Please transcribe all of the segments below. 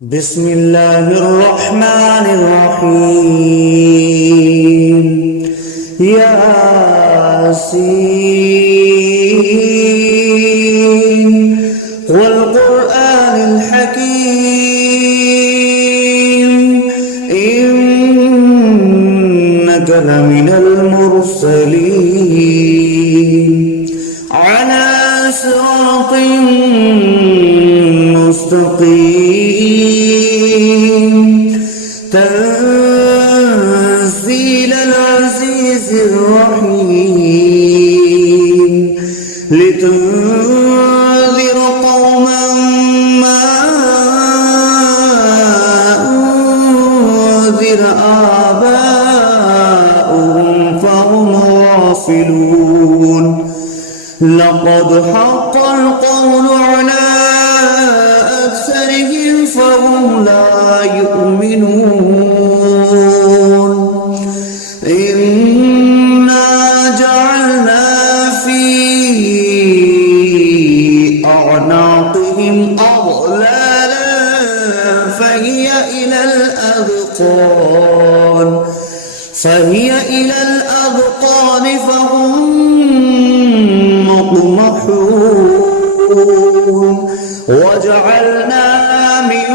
بسم الله الرحمن الرحيم ياسين والقرآن الحكيم إنك لمن المرسلين على صراط مستقيم تنزيل العزيز الرحيم لتنذر قوما ما أنذر آباؤهم فهم غافلون لقد حق القول على أكثرهم فهم لا يؤمنون إنا جعلنا في أعناقهم أغلالا فهي إلى الأذقان فهم مقمحون وجعلنا من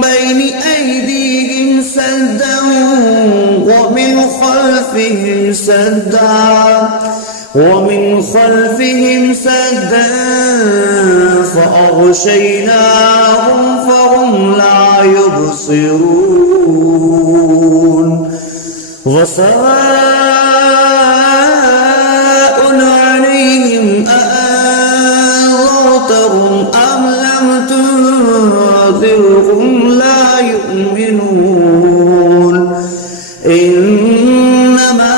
بين أيديهم سدا ومن خلفهم سدا فأغشيناهم فهم لا يبصرون وسواء عليهم أأنذرتهم أم لم تنذرهم لا يؤمنون إنما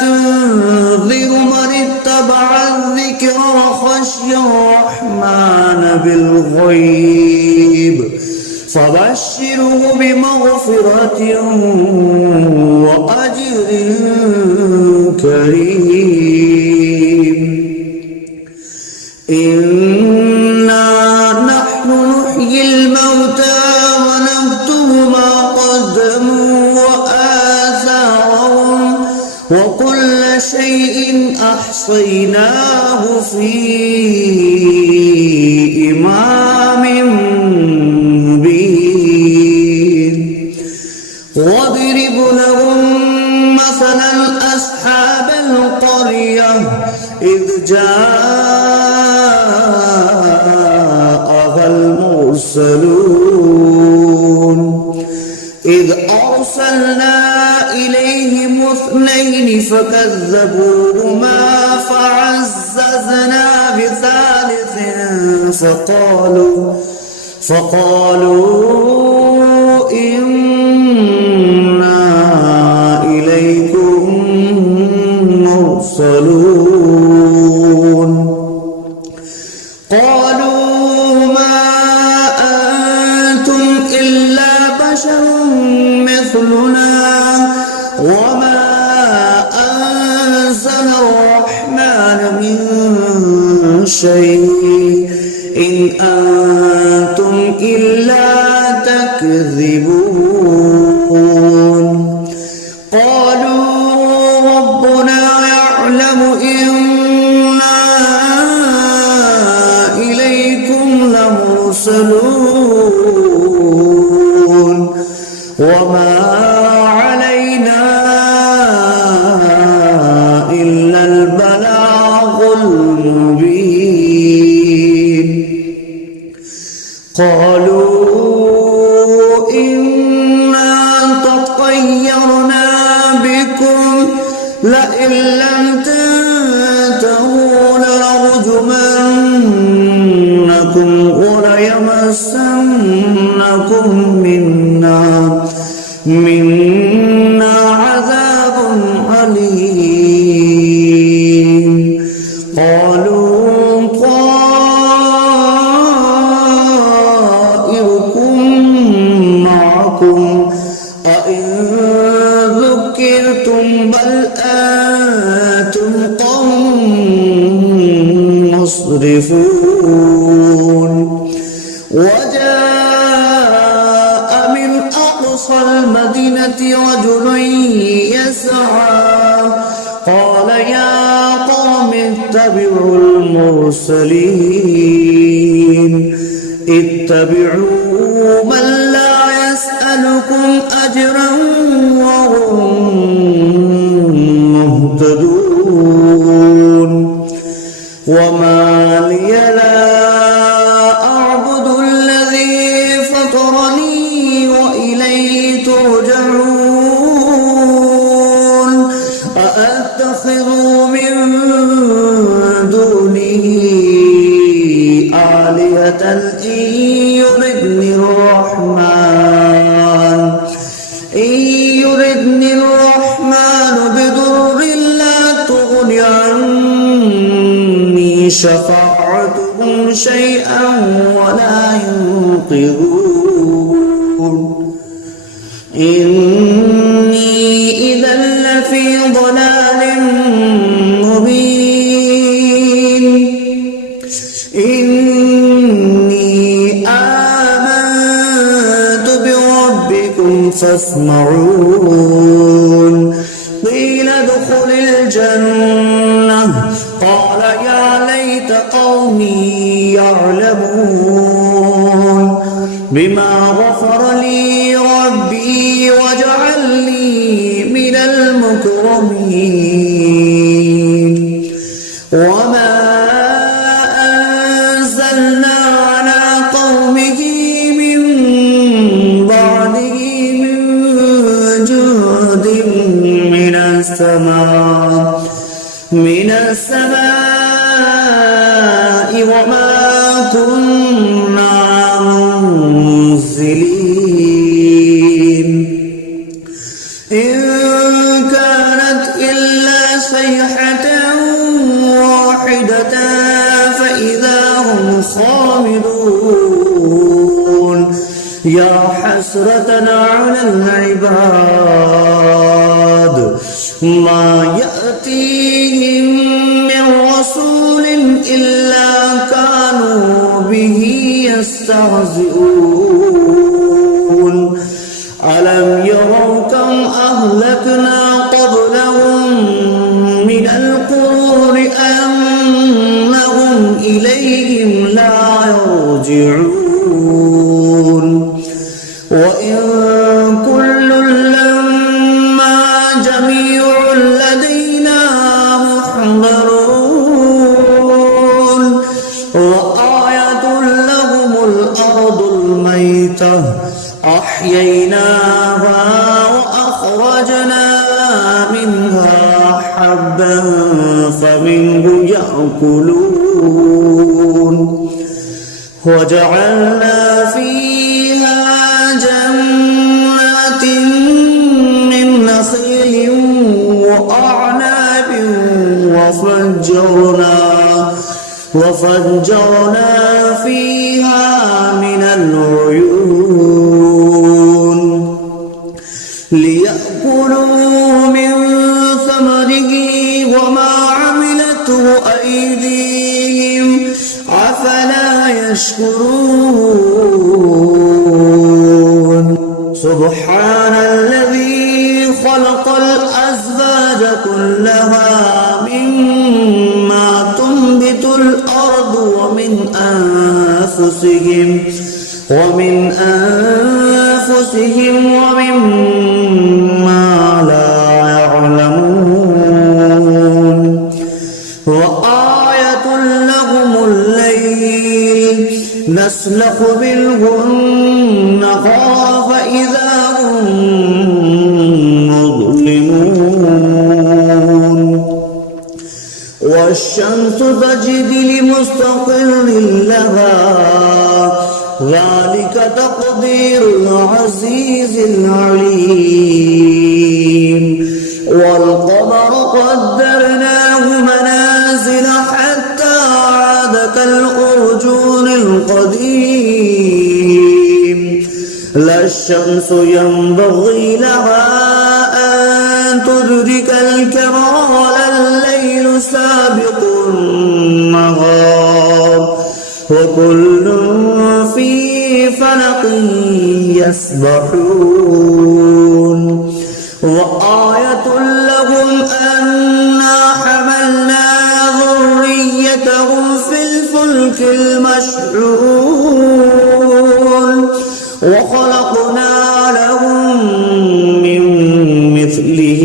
تنذر من اتبع الذكر وخشي الرحمن بالغيب فبشره بمغفرة وأجر كريم إنا نحن نحيي الموتى ونكتب ما قدموا وآثارهم وكل شيء أحصيناه في إمام مبين واضرب لهم مثلا أصحاب القرية إذ جاءها المرسلون إذ أرسلنا إليهم اثنين فكذبوهما فعززنا بثالث فقالوا إنا إليكم مرسلون قالوا ما أنتم إلا بشر مثلنا وما أنزل الرحمن من شيء إن أنتم إلا تكذبون قالوا ربنا يعلم إنا إليكم لمرسلون وما علينا إلا البلاغ المبين قالوا إنا تطيرنا بكم لئن لم تنتهوا لنرجمنكم وليمسنكم منا عذاب أليم قالوا طائركم معكم أئن ذكرتم بل أنتم قوم مسرفون وجاء أقصى المدينة رجل يسعى قال يا قوم اتبعوا المرسلين اتبعوا من لا يسألكم أجرا وهم مهتدون وما لي لا أعبد الذي فطرني وإليه ترجعون أأتخذ من دونه آلهة إن يردني الرحمن بضر لا تغن عني شفاعتهم شيئا ولا ينقذون إني إذا لفي ضلال مبين إني آمنت بربكم فاسمعون قيل ادخل الجنة قال يا ليت قومي يعلمون بما غفر لي ربي وجعلني من المكرمين وما أنزلنا على قومه من بعده من جند من السماء وما كنا منزلين إن كانت إلا صيحة واحدة فإذا هم خامدون يا حسرة على العباد ما يأتيهم من رسول إلا كانوا به يستهزئون ألم يروا كم أهلكنا قبلهم من القرون أنهم إليهم لا يرجعون وإن كل لما جميع لدينا محضرون وآية لهم الأرض الميتة أحييناها وأخرجنا منها حبا فمنه يأكلون وجعلنا فيها جنات من نخيل وأعناب وفجرنا فيها من العيون ليأكلوا من ثمره وما عملته أيديهم أفلا يشكرون سبحان الذي خلق الأزواج كلها مما تنبت الأرض ومن أنفسهم ومما لا يعلمون وآية لهم الليل نسلخ منه النهار فإذا هم مظلمون والشمس تجري لمستقر لها ذلك تقدير العزيز العليم والقمر قدرناه منازل حتى عاد كالأرجون القديم لا الشمس ينبغي لها أن تدرك الكمال الليل سابق النهار وكل في فلق يسبحون وآية لهم أنا حملنا ذريتهم في الفلك المشحون وخلقنا لهم من مثله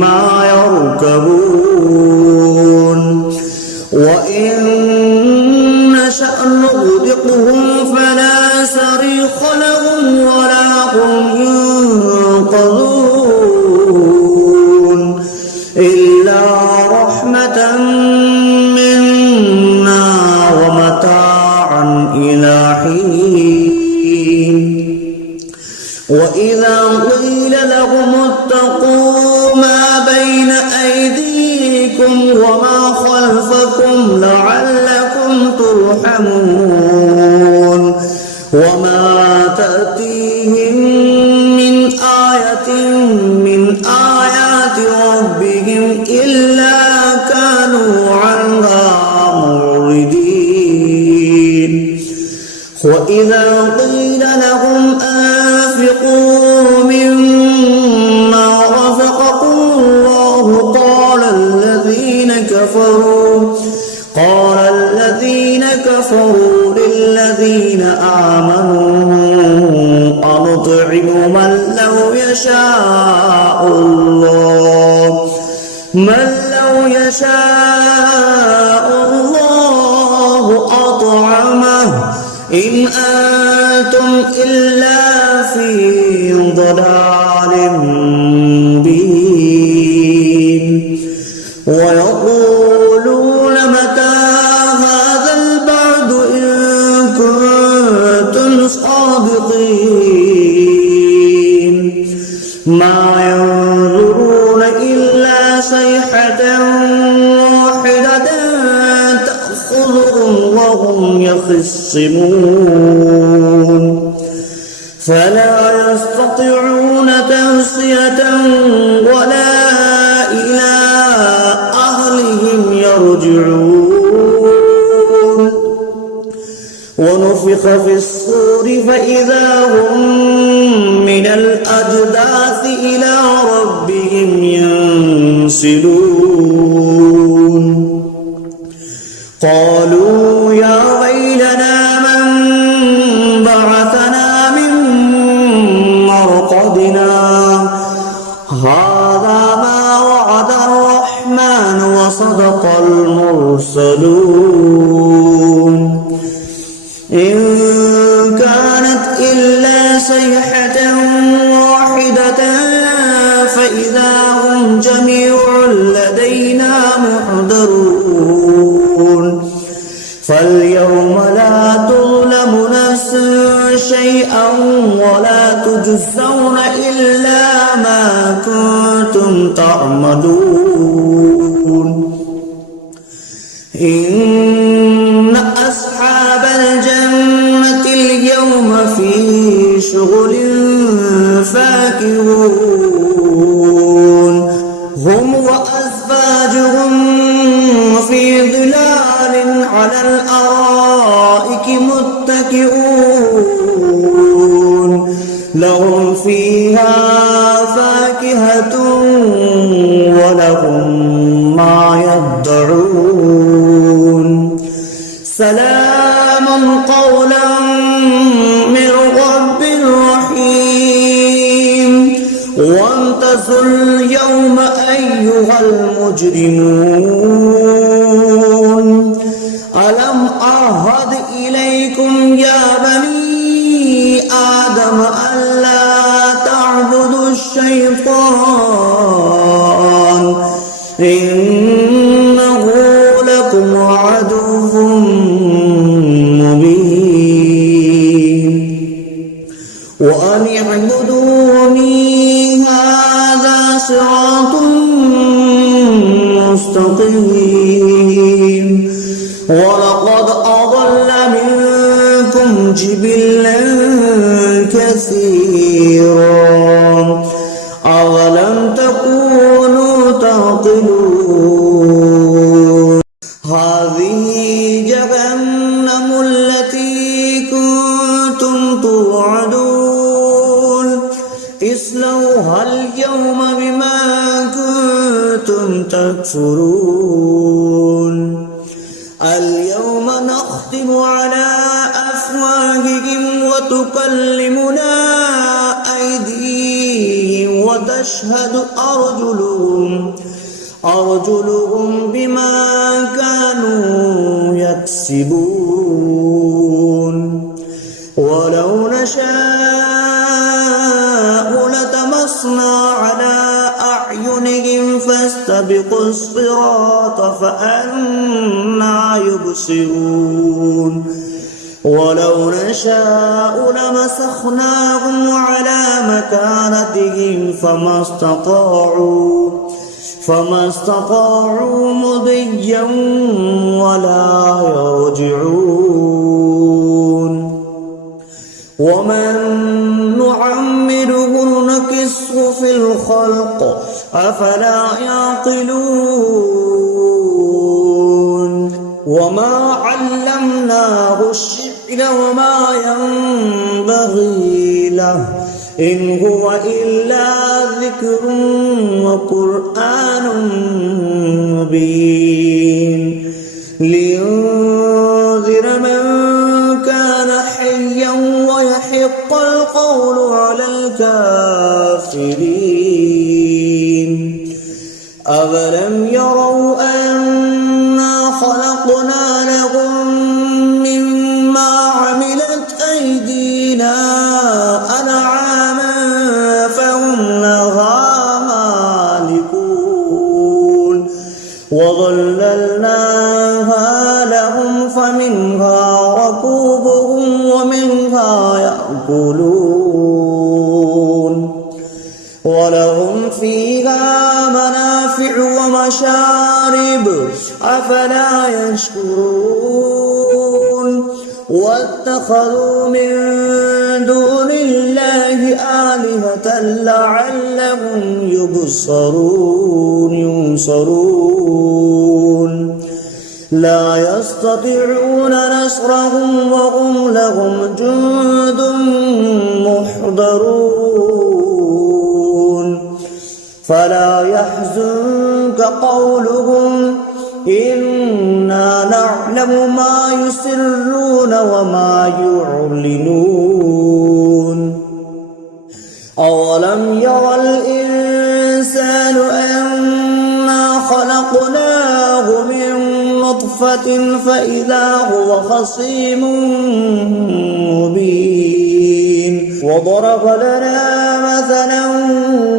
ما يركبون وإن نشأ نغرقهم فلا صريخ لهم ولا هم ينقذون إلا رحمة منا ومتاعا إلى حين وإذا قيل لهم اتقوا ما بين أيديكم وما خلفكم لعلكم ترحمون وما تأتيهم من آية من آيات ربهم إلا كانوا عنها معرضين وإذا قيل لهم أنفقوا مما رزقكم الله قال الذين كفروا للذين آمنوا أنطعم من لو يشاء الله أطعمه إن أنتم إلا في ضلال مبين ويقولون متى هذا البعد إن كنتم صادقين ما ينظرون إلا صيحة واحدة تأخذهم وهم يخصمون فلا يستطيعون توصية ولا إلى أهلهم يرجعون ونفخ في الصور فإذا هم من الأجداث إلى ربهم ينسلون قالوا يا ويلنا من بعثنا من مرقدنا هذا ما وعد الرحمن وصدق المرسلون إن كانت إلا صيحة واحدة فإذا هم جميع لدينا محضرون فاليوم لا تظلم نفس شيئا ولا تجزون إلا ما كنتم تعملون إن أصحاب الجنة اليوم في شغل فاكهون هم وأزواجهم في ظلال على الأرائك متكئون لهم فيها فاكهة ولهم ما يدعون سلام قولا من رب رحيم وامتازوا اليوم أيها المجرمون ألم أعهد إليكم يا بني آدم ألا تعبدوا الشيطان إنه لكم عدو مبين وأن اعبدوني هذا صراط مستقيم ولقد أضل منكم جبلا كثيرا أولم تكونوا تعقلون هذه جهنم التي كنتم توعدون اصلوها اليوم بما كنتم تكفرون اليوم نختم على أفواههم وتكلمنا أيديهم وتشهد أرجلهم بما كانوا يكسبون ولو نشاء لطمسنا على أعينهم فاستبقوا الصراط فأنى يبصرون ولو نشاء لمسخناهم على مكانتهم فما استطاعوا مضيا ولا يرجعون ومن نعمره نكسه في الخلق أفلا يعقلون وما علمناه الشعر وما ينبغي له إن هو إلا ذكر وقرآن مبين لينذر من كان حيا ويحق القول على الكافرين أولم يروا أنا خلقنا لهم مما عملت أيدينا أنعاما فهم لها مالكون وظللناها لهم فمنها ركوبهم ومنها يأكلون ولهم فيها منافع ومشارب أفلا يشكرون واتخذوا من دون الله آلهة لعلهم ينصرون لا يستطيعون نصرهم وهم لهم جند محضرون فلا يحزنك قولهم إنا نعلم ما يسرون وما يعلنون أولم ير الإنسان أنا خلقناه من نطفة فإذا هو خصيم مبين وضرب لنا مثلا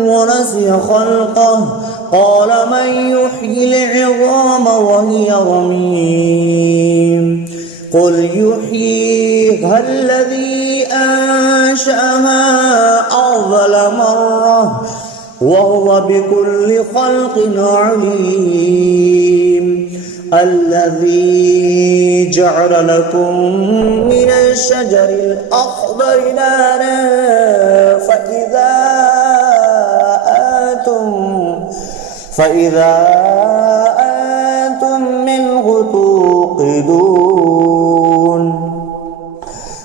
ونسي خلقه قال من يحيي العظام وهي رميم قل يحييها الذي أنشأها أول مرة وهو بكل خلق عليم الذي جعل لكم من الشجر الأخضر نارا فإذا أنتم منه توقدون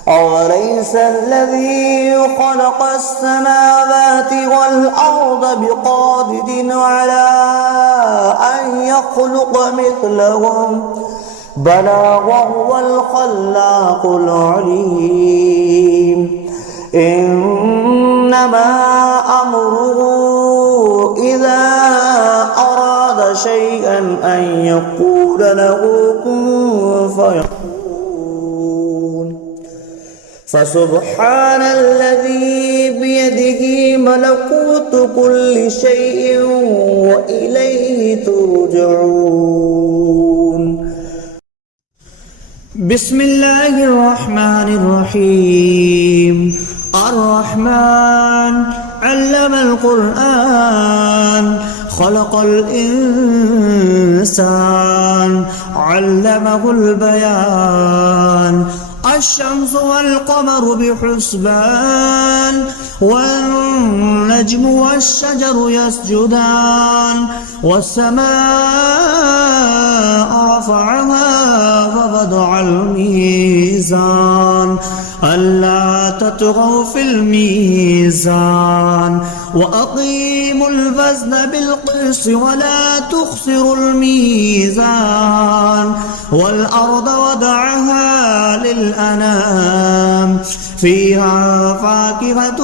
أوليس الذي خلق السماوات والأرض بقادر على أن يخلق مثلهم بلى وهو الخلاق العليم إنما أمره إذا أراد شيئا أن يقول له كن فيكون فسبحان الذي بيده ملكوت كل شيء وإليه ترجعون بسم الله الرحمن الرحيم الرحمن علم القرآن خلق الإنسان علمه البيان الشمس والقمر بحسبان والنجم والشجر يسجدان والسماء رفعها فوضع الميزان ألا تطغوا في الميزان وأقيموا الوزن بالقسط ولا تخسروا الميزان والأرض وضعها للأنام فيها فاكهة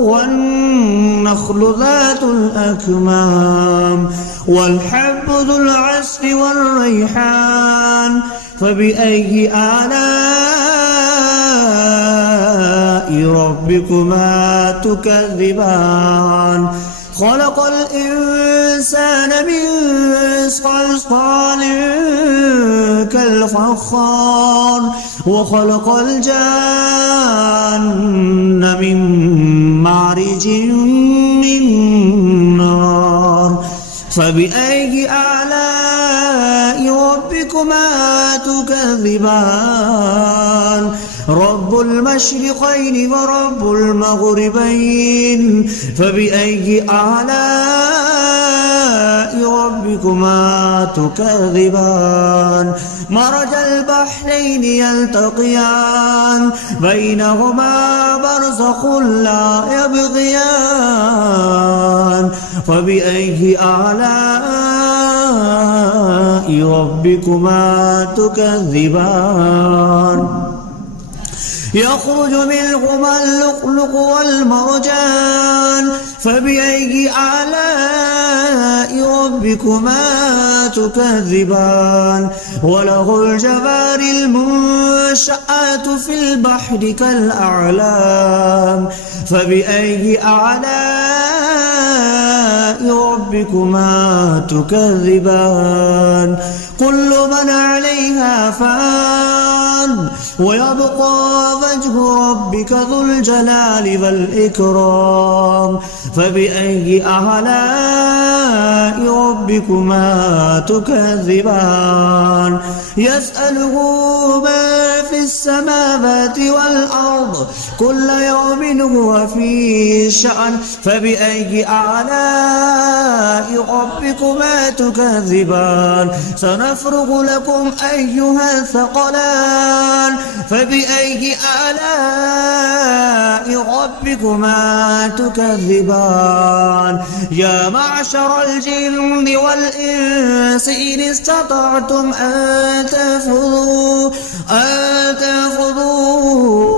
والنخل ذات الأكمام والحب ذو العصف والريحان فبأي آلاء ربكما تكذبان خلق الإنسان من صلصال كالفخار وخلق الجان من مارج من نار فبأي آلاء ربكما تكذبان رب المشرقين ورب المغربين فبأي آلاء ربكما تكذبان مرج البحرين يلتقيان بينهما برزخ لا يبغيان فبأي آلاء ربكما تكذبان يخرج منهما اللؤلؤ والمرجان فبأي آلاء ربكما تكذبان وله الجوار المنشآت في البحر كالأعلام فبأي آلاء ربكما تكذبان كل من عليها فان ويبقى وجه ربك ذو الجلال والإكرام فبأي آلاء ربكما تكذبان يسأله ما في السماوات والأرض كل يوم هو في شأن فبأي آلاء ربكما تكذبان سنفرغ لكم أيها الثقلان فبأي آلاء ربكما تكذبان يا معشر الجن والإنس إن استطعتم أن تنفذوا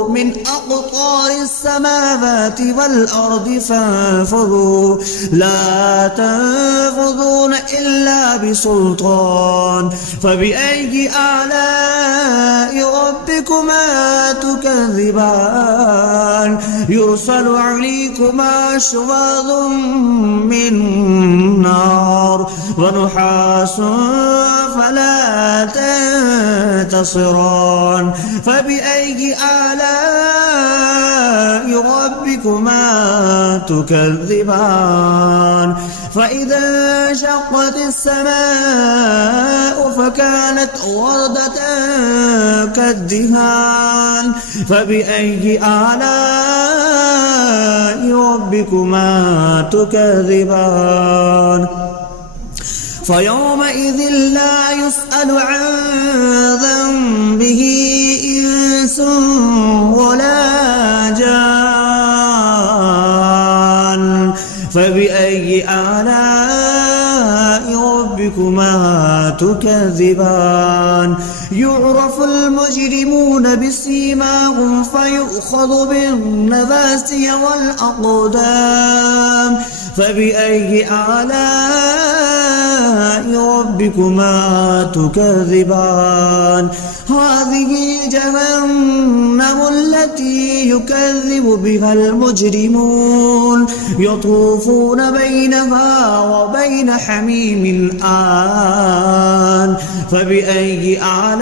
من أقطار السماوات والأرض فانفذوا لا تنفذون إلا بسلطان فبأي آلاء ربكما تكذبان يرسل عليكما شواظ من نار ونحاس فلا تنتصران فبأي آلاء ربكما تكذبان فإذا انشقت السماء فكانت وردة كالدهان فبأي آلاء ربكما تكذبان فيومئذ لا يسأل عن ذنبه إنس ولا جان فبأي آلاء ربكما تكذبان يعرف المجرمون بسيماهم فيؤخذ بالنواسي والأقدام فبأي آلاء ربكما تكذبان هذه جهنم التي يكذب بها المجرمون يطوفون بينها وبين حميم آن فبأي آلاء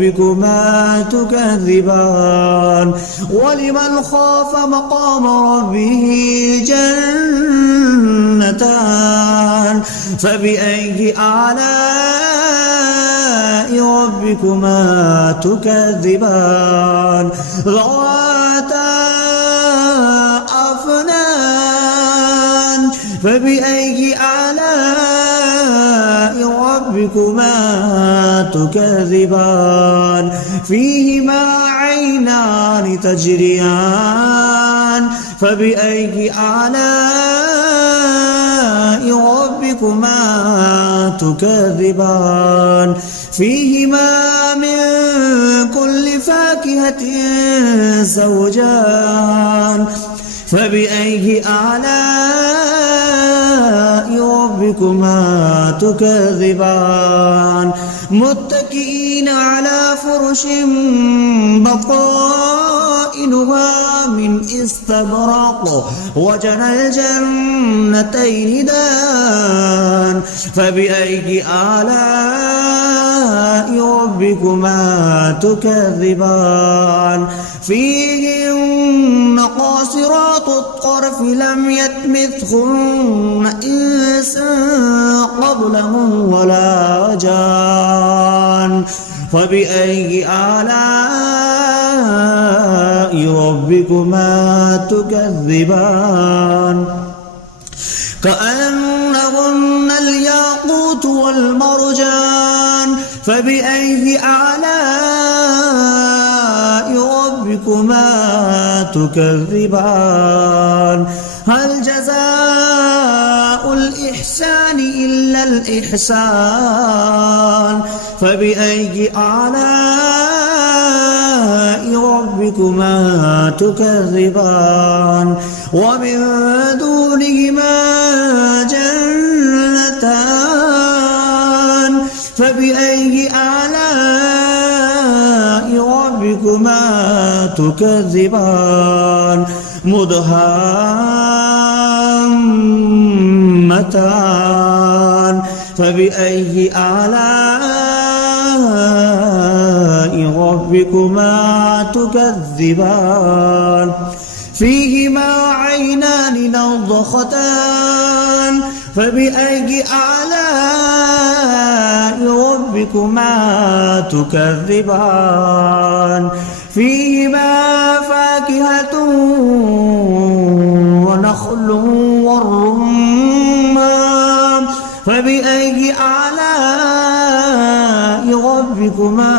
ربكما تكذبان ولمن خاف مقام ربه جنتان فبأي آلاء ربكما تكذبان ذواتا أفنان فبأي آلاء ربكما ربكما تكذبان فيهما عينان تجريان فبأي آلاء ربكما تكذبان فيهما من كل فاكهة زوجان فبأي آلاء ربكما تكذبان متكئين على فرش بطائنها من استبرق وجنى الجنتين دان فبأي آلاء ربكما تكذبان فيهن قاصرات الطرف لم يطمثهن إنس قبلهم ولا جان فبأي آلاء ربكما تكذبان كأنهن الياقوت والمرجان فبأي آلاء ربكما تكذبان هل جزاء الإحسان إلا الإحسان فبأي آلاء ربكما تكذبان ومن دونهما جنتان فبأي آلاء ربكما تكذبان مدهامتان فبأي آلاء ربكما تكذبان فيهما عينان نضختان فبأي آلاء ربكما تكذبان فيهما فاكهة ونخل والرمان فبأي آلاء ربكما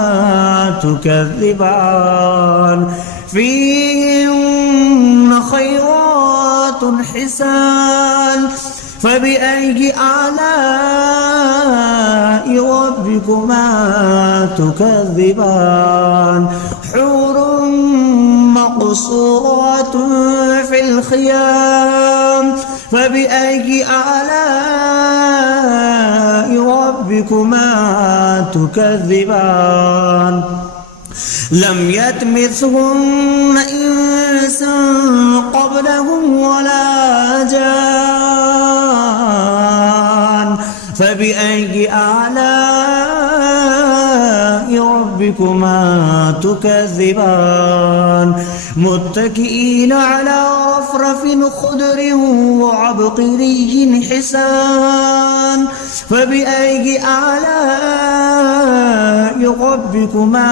تكذبان فيهن خيرات حسان فبأي آلاء ربكما تكذبان حور مقصورات في الخيام فبأي آلاء ربكما تكذبان لم يطمثهن إنس قبلهم ولا جان فبأي آلاء ربكما تكذبان متكئين على رفرف خضر وعبقري حسان فبأي آلاء ربكما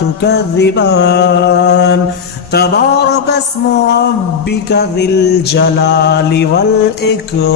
تكذبان تبارك اسم ربك ذي الجلال والإكرام.